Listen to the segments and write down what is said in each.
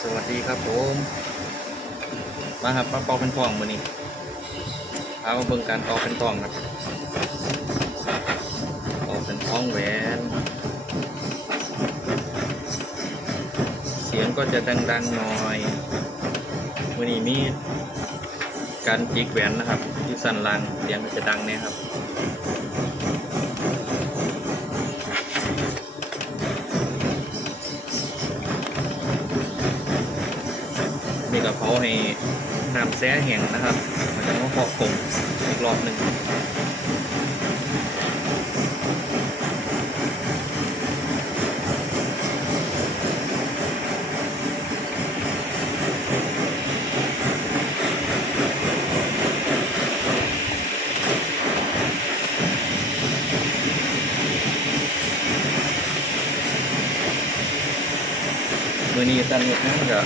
สวัสดีครับผม มาครับมาเป่าเป็นทองมือนี้พามาเบิ่งการเป่าเป็นทองครับเป่าเป็นท้องแหวน เสียงก็จะดังๆหน่อยมือนี้มีการจิกแหวนนะครับที่สั่นลังเสียงก็จะดังเนี่ยครับ กระเพราให้น้ำแซ่แห้งนะครับมันจะมาพอกลมอีกรอบหนึ่งมือนี้ตันเห็ดงานก็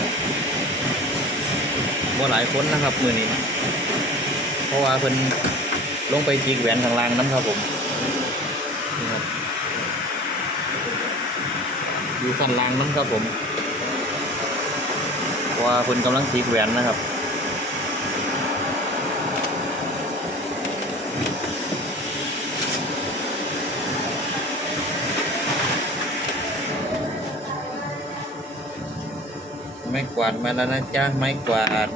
บ่หลายคนนะครับมือนี้ เพราะว่าเพิ่นลงไปจีกแหวนข้างล่างน้ำครับผมนี่ครับอยู่ข้างล่างน้ำครับผมเพราะว่าเพิ่นกำลังจีกแหวนนะครับ ไม่กวาดมาแล้วนะจ๊ะไม่กวาด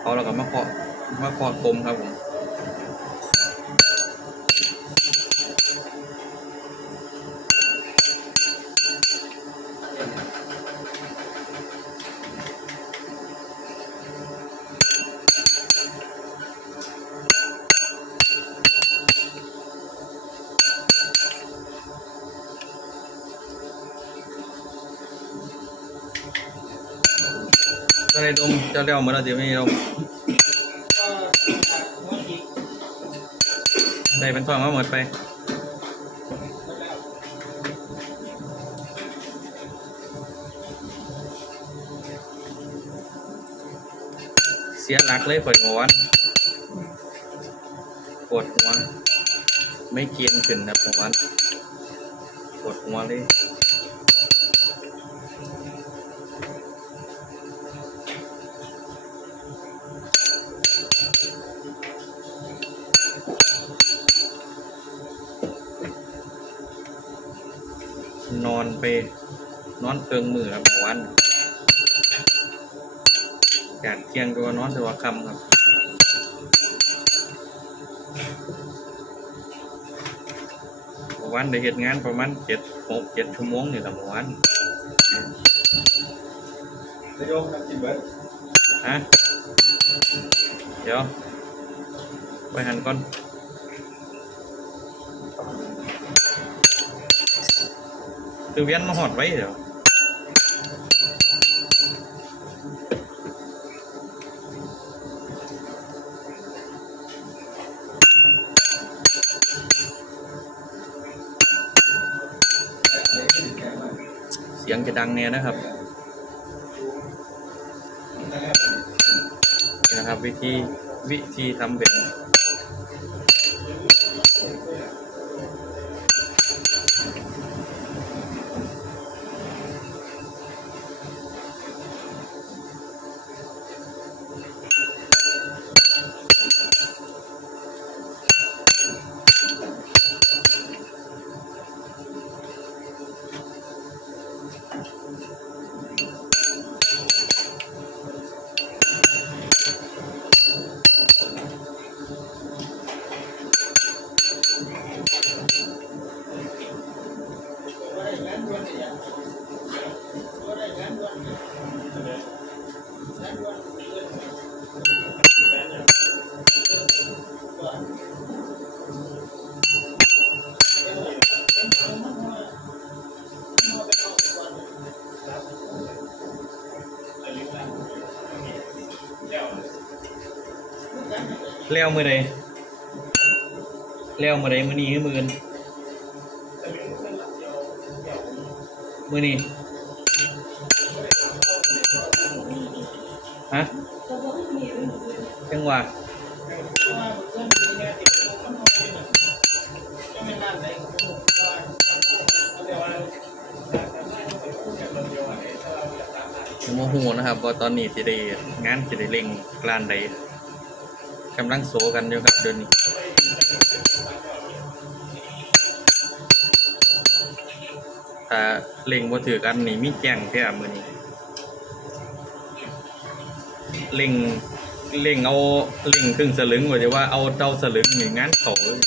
เขาเราก็มาเคาะมาเคาะกลมครับผม ก็เลยดมเจะเลี้ยวเหมือนเราเดี๋ยวไม่ดมได้เป็นทองมาหมดไปเสียหลักเลยข่อยงอนปวดหัว ไม่เกียนขึ้นนะผมวันปวดหัวเลย อนไปนอนเพิงมือครับผมวันจากเที่ยงตัวนอนตัวาคำครับเมื่อวันได้เหตุงานประมาณเจ็ดหกเจ็ดชั่วโมงนี่แหละเมื่อวันนายกนักกินเบิร์ดฮะเดี๋ยวไปหันก่อน ตือเวียนมาหอดไว้เดี๋ยวเสียงจะดังเนี่ยนะครับนี่นะครับ วิธีวิธีทำเบ็ด แล้วมือใดแล้วมือใดมือนี้หรือมืออื่นมือนี้ฮะจังหวะโมโหนะครับว่าตอนนี้สิได้งานสิได้เร่งกลานใด กำลังโซกันอยู่ครับเดือนนี้ถ้าเล็งบ่ถือกันนี่มีแจ้งแค่มือนี้เล็งเล็งเอาเล็งครึ่งสลึงว่าจะว่าเอาเจ้าสลึงนี่งานเขาย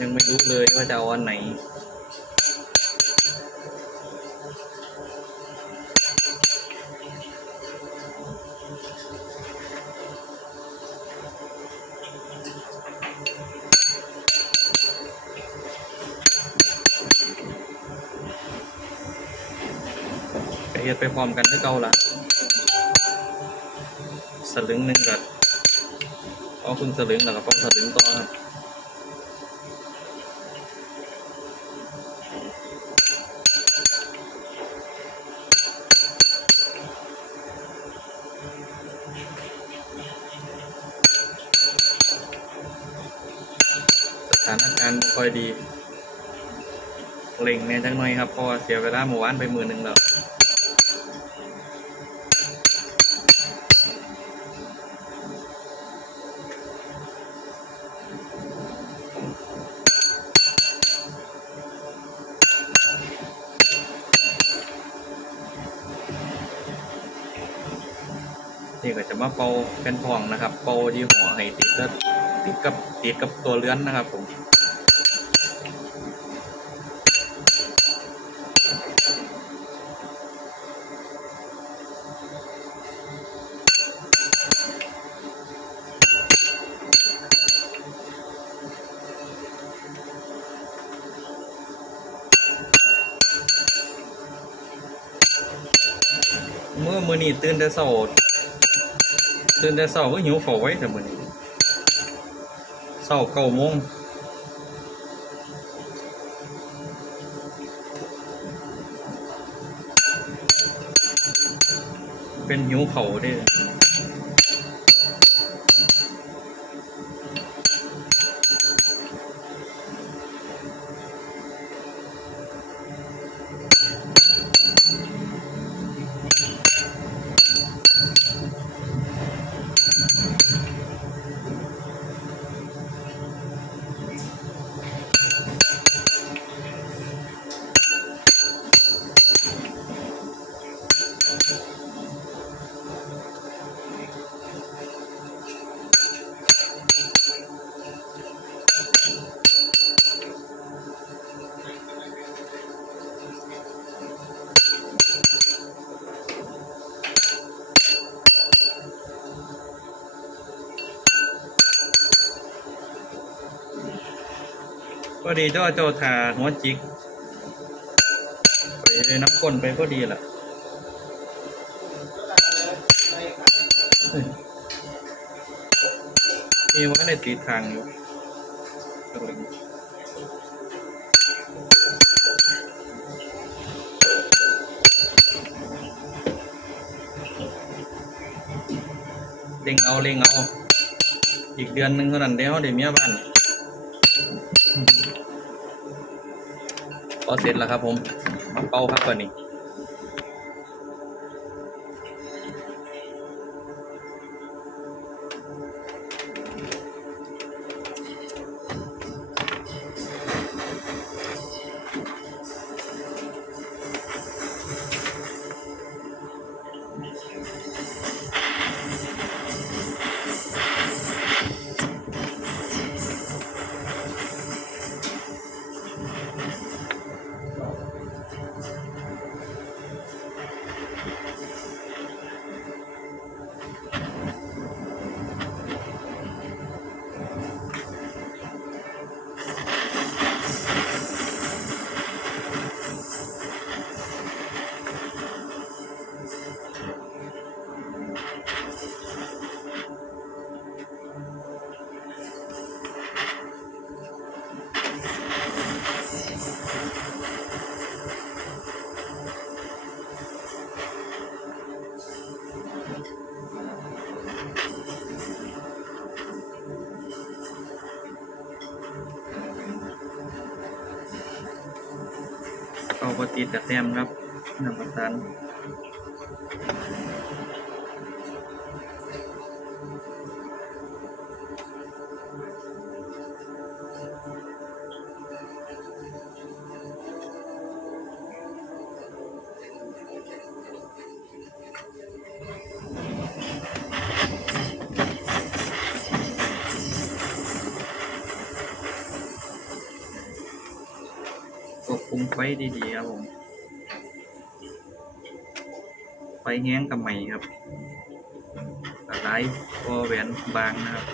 ยังไม่รู้เลยว่าจะเอาอันไหน ฮ็ดไปพร้อมกันที่เก่าละสลึงหนึ่งกับเอาครึ่งสลึงแล้วก็ป้องสลึงต่อครับสถานการณ์บ่ค่อยดีเล่งเนี่ยจังหน่อยครับเพราะว่าเสียเวลาเมื่อวานไปมือหนึ่งแล้ว นี่ก็จะมาเป่าเป็นทองนะครับ เป่ายี่ห้อให้ติดกับติดกับติดกับตัวเลื้อนนะครับผมเมื่อมือนี้ตื่นแต่เช้า ตื่นแต่เช้าก็หิวข้าวไว้แต่มื้อนี้เช้าเก้าโมงเป็นหิวเขาวเด้ อก็ดีเจ้าเจ้าทาหัวจิก ไปน้ำก้นไปก็ดีล่ะมีว่าในตีทางอยู่ตรงนี้เล็งเอาเล็งเอา อีกเดือนหนึ่งเท่านั้นเดียวเดี๋ยวเมียบ้าน อเสร็จแล้วครับผมมาเป่าครับก่อนนี้ บติดกับแต้มครับน้ำประตัน ไฟดีๆครับผม ไฟแห้งกับใหม่ครับกระไลฟ์พอแหวนบางนะครับ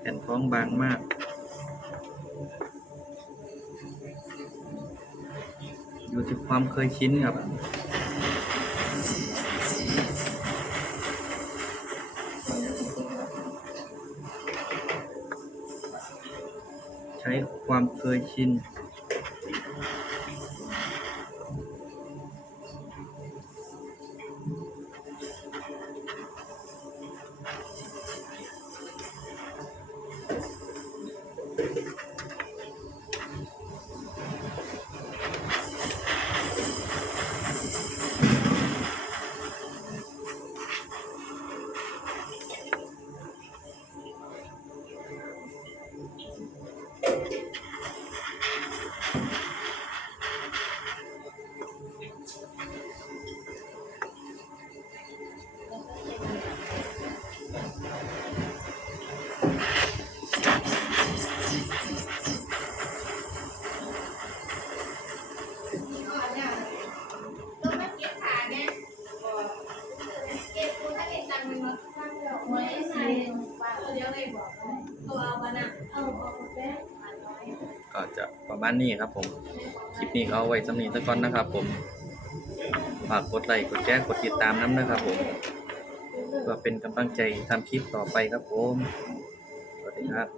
แผ่นท้องบางมากอยู่ที่ความเคยชินครับใช้ความเคยชิน ก็จะประมาณนี้ครับผม คลิปนี้ก็เอาไว้สำนีสักก่อนนะครับ ผม ฝากกดไลค์ กดแชร์ กดติดตามน้ำนะครับ ผมเพื่อเป็นกำลังใจทำคลิปต่อไปครับผม สวัสดีครับ